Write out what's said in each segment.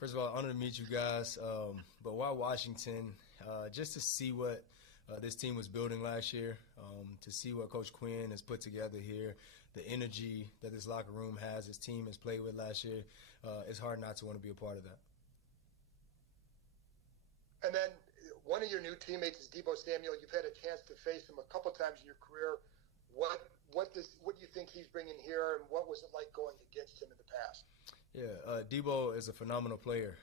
First of all, honored to meet you guys. But while Washington, just to see what this team was building last year, to see what Coach Quinn has put together here, the energy that this locker room has, his team has played with last year, it's hard not to want to be a part of that. And then one of your new teammates is Deebo Samuel. You've had a chance to face him a couple times in your career. What do you think he's bringing here, and what was it like going against him in the past? Yeah, Deebo is a phenomenal player.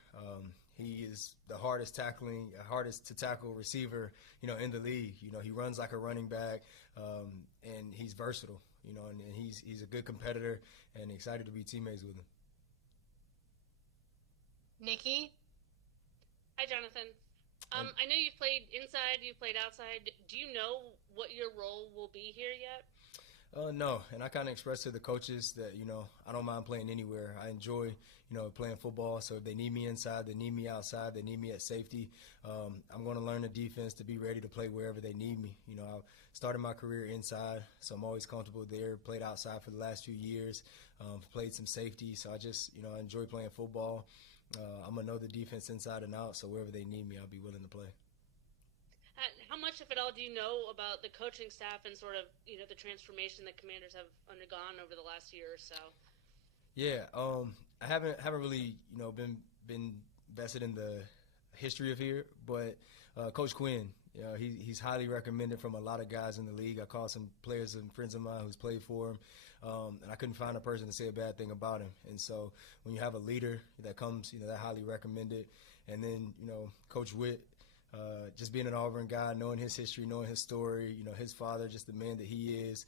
He is the hardest to tackle receiver, in the league. He runs like a running back, and he's versatile. And he's a good competitor, and excited to be teammates with him. Nikki? Hi, Jonathan. I know you've played inside, you've played outside. Do you know what your role will be here yet? No, and I kind of expressed to the coaches that, I don't mind playing anywhere. I enjoy, playing football. So if they need me inside, they need me outside, they need me at safety, I'm going to learn the defense to be ready to play wherever they need me. I started my career inside, so I'm always comfortable there. Played outside for the last few years, played some safety. So I just, I enjoy playing football. I'm going to know the defense inside and out, so wherever they need me, I'll be willing to play. How much, if at all, do you know about the coaching staff and sort of, the transformation that Commanders have undergone over the last year or so? Yeah, I haven't really, been vested in the history of here, but Coach Quinn, he's highly recommended from a lot of guys in the league. I called some players and friends of mine who's played for him, and I couldn't find a person to say a bad thing about him. And so when you have a leader that comes, that highly recommended, and then, Coach Witt, just being an Auburn guy, knowing his history, knowing his story, his father, just the man that he is,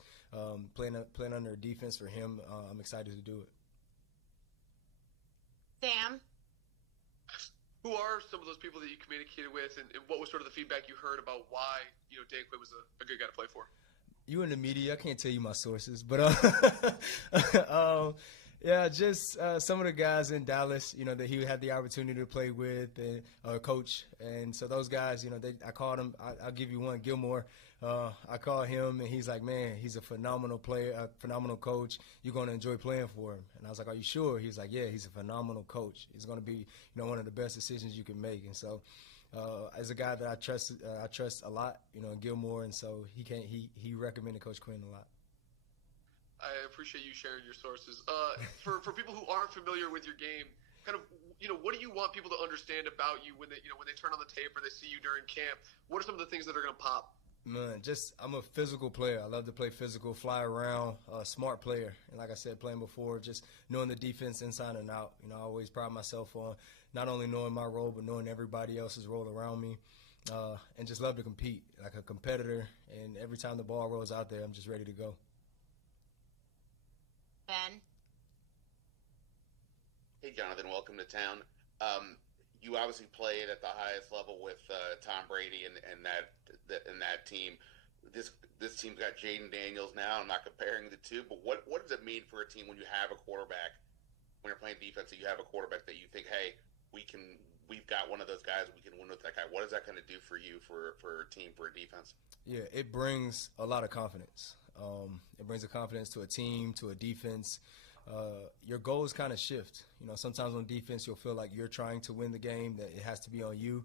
playing under defense for him, I'm excited to do it. Sam? Who are some of those people that you communicated with, and what was sort of the feedback you heard about why, Dan Quinn was a good guy to play for? You in the media, I can't tell you my sources, but yeah, just some of the guys in Dallas, that he had the opportunity to play with and coach. And so those guys, I called him. I'll give you one, Gilmore. I called him, and he's like, man, he's a phenomenal player, a phenomenal coach. You're going to enjoy playing for him. And I was like, are you sure? He was like, yeah, he's a phenomenal coach. He's going to be, one of the best decisions you can make. And so as a guy that I trust a lot, Gilmore. And so he recommended Coach Quinn a lot. I appreciate you sharing your sources. For people who aren't familiar with your game, kind of, what do you want people to understand about you when they turn on the tape or they see you during camp? What are some of the things that are going to pop? Man, I'm a physical player. I love to play physical, fly around, smart player. And like I said, playing before, just knowing the defense inside and out. I always pride myself on not only knowing my role, but knowing everybody else's role around me. And just love to compete, like a competitor. And every time the ball rolls out there, I'm just ready to go. Ben? Hey, Jonathan, welcome to town. You obviously played at the highest level with Tom Brady and that team. This team's got Jaden Daniels now. I'm not comparing the two, but what does it mean for a team when you have a quarterback, when you're playing defense, that you have a quarterback that you think, hey, we've got one of those guys, we can win with that guy. What is that going to do for you, for a team, for a defense? Yeah, it brings a lot of confidence. It brings a confidence to a team, to a defense. Your goals kind of shift. Sometimes on defense you'll feel like you're trying to win the game, that it has to be on you,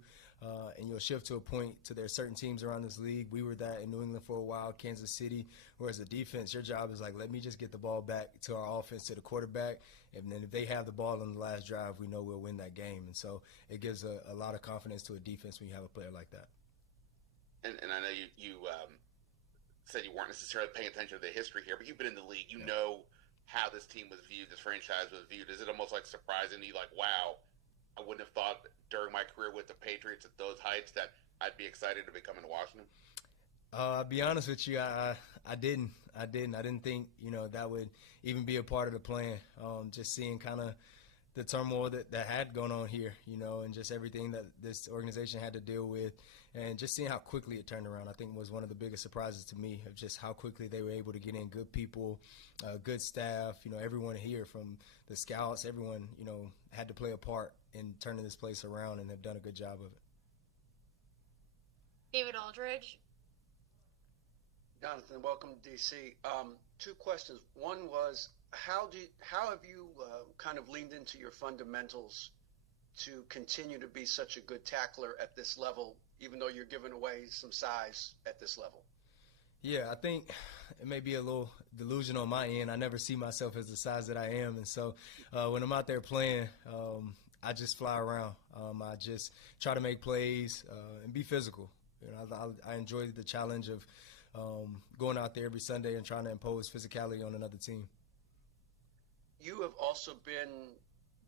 and you'll shift to a point to there are certain teams around this league. We were that in New England for a while, Kansas City, whereas the defense, your job is like, let me just get the ball back to our offense, to the quarterback, and then if they have the ball on the last drive, we know we'll win that game. And so it gives a lot of confidence to a defense when you have a player like that. And I know you said you weren't necessarily paying attention to the history here, but you've been in the league. You know how this team was viewed, this franchise was viewed. Is it almost like surprising to you, like, wow, I wouldn't have thought during my career with the Patriots at those heights that I'd be excited to be coming to Washington? I'll be honest with you, I didn't. I didn't think, that would even be a part of the plan. Just seeing kind of the turmoil that had gone on here, and just everything that this organization had to deal with, and just seeing how quickly it turned around, I think was one of the biggest surprises to me, of just how quickly they were able to get in good people, good staff. Everyone here, from the scouts, everyone, had to play a part in turning this place around, and have done a good job of it. David Aldridge? Jonathan, welcome to DC. Two questions. One was, how have you kind of leaned into your fundamentals to continue to be such a good tackler at this level, even though you're giving away some size at this level? Yeah, I think it may be a little delusion on my end. I never see myself as the size that I am. And so when I'm out there playing, I just fly around. I just try to make plays and be physical. You know, I enjoy the challenge of going out there every Sunday and trying to impose physicality on another team. You have also been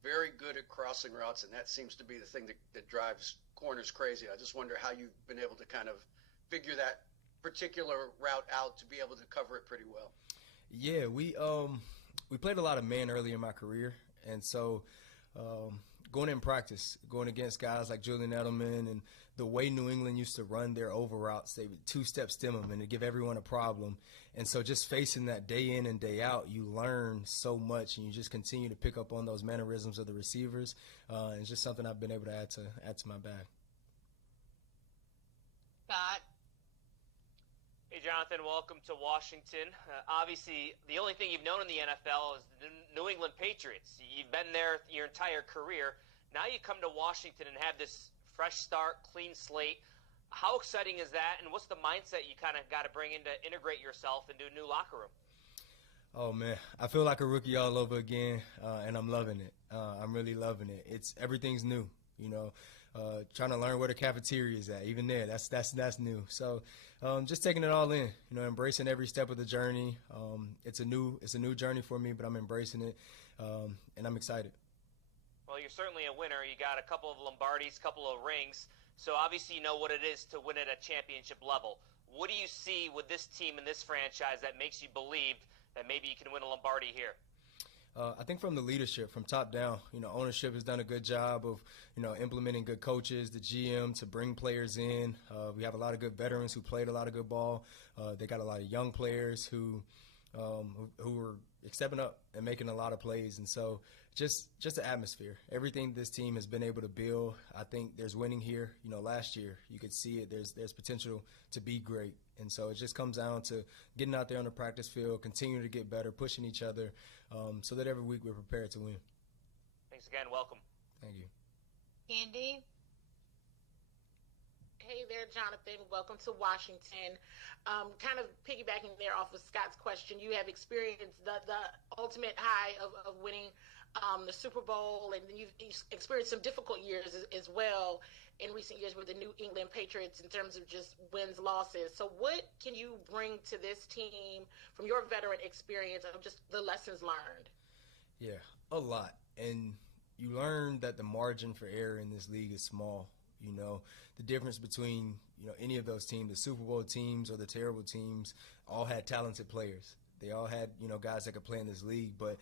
very good at crossing routes, and that seems to be the thing that drives corners crazy. I just wonder how you've been able to kind of figure that particular route out to be able to cover it pretty well. Yeah, we played a lot of man early in my career, and so going in practice, going against guys like Julian Edelman, and the way New England used to run their over routes, they would two-step stem them and to give everyone a problem. And so just facing that day in and day out, you learn so much, and you just continue to pick up on those mannerisms of the receivers. It's just something I've been able to add to my bag. Scott. Hey, Jonathan, welcome to Washington. Obviously, the only thing you've known in the NFL is the New England Patriots. You've been there your entire career. Now you come to Washington and have this fresh start, clean slate. How exciting is that, and what's the mindset you kind of got to bring in to integrate yourself into a new locker room? Oh, man, I feel like a rookie all over again, and I'm loving it. I'm really loving it. Everything's new, you know. Trying to learn where the cafeteria is at, even there, that's new. So just taking it all in, you know, embracing every step of the journey. It's a new journey for me, but I'm embracing it, and I'm excited. Well, you're certainly a winner. You got a couple of Lombardis, couple of rings, so obviously you know what it is to win at a championship level. What do you see with this team and this franchise that makes you believe that maybe you can win a Lombardi here? I think from the leadership, from top down, you know, ownership has done a good job of, you know, implementing good coaches, the GM to bring players in. We have a lot of good veterans who played a lot of good ball. They got a lot of young players who were stepping up and making a lot of plays. And so just the atmosphere, everything this team has been able to build. I think there's winning here. You know, last year you could see it. There's potential to be great. And so it just comes down to getting out there on the practice field, continuing to get better, pushing each other, so that every week we're prepared to win. Thanks again. Welcome. Thank you. Candy. Hey there, Jonathan. Welcome to Washington. Kind of piggybacking there off of Scott's question, you have experienced the ultimate high of winning the Super Bowl, and you've experienced some difficult years as well in recent years with the New England Patriots in terms of just wins, losses. So what can you bring to this team from your veteran experience of just the lessons learned? Yeah, a lot. And you learn that the margin for error in this league is small. You know, the difference between, you know, any of those teams, the Super Bowl teams or the terrible teams, all had talented players. They all had, you know, guys that could play in this league. But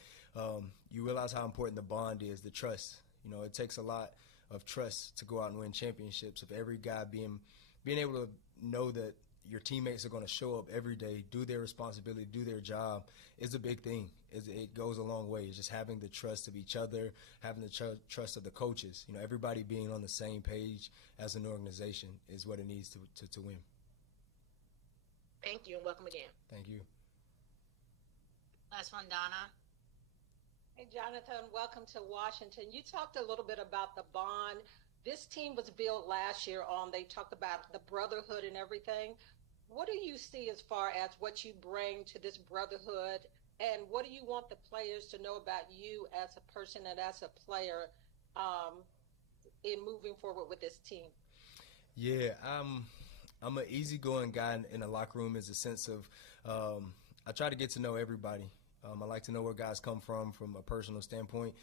you realize how important the bond is, the trust. You know, it takes a lot of trust to go out and win championships. Of every guy being able to know that your teammates are going to show up every day, do their responsibility, do their job, is a big thing. It goes a long way. It's just having the trust of each other, having the trust of the coaches. You know, everybody being on the same page as an organization is what it needs to win. Thank you, and welcome again. Thank you. Last one, Donna. Hey, Jonathan, welcome to Washington. You talked a little bit about the bond. This team was built last year they talked about the brotherhood and everything. What do you see as far as what you bring to this brotherhood, and what do you want the players to know about you as a person and as a player in moving forward with this team? Yeah, I'm an easygoing guy in the locker room, is a sense of I try to get to know everybody. I like to know where guys come from a personal standpoint,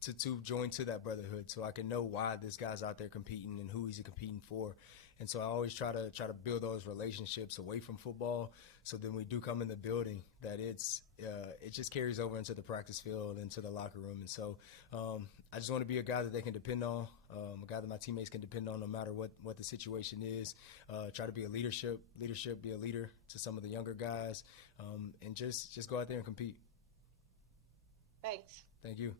to join to that brotherhood, so I can know why this guy's out there competing and who he's competing for. And so I always try to build those relationships away from football, so then we do come in the building that it just carries over into the practice field, into the locker room. And so I just want to be a guy that they can depend on, a guy that my teammates can depend on no matter what the situation is. Try to be a be a leader to some of the younger guys, and just go out there and compete. Thanks. Thank you.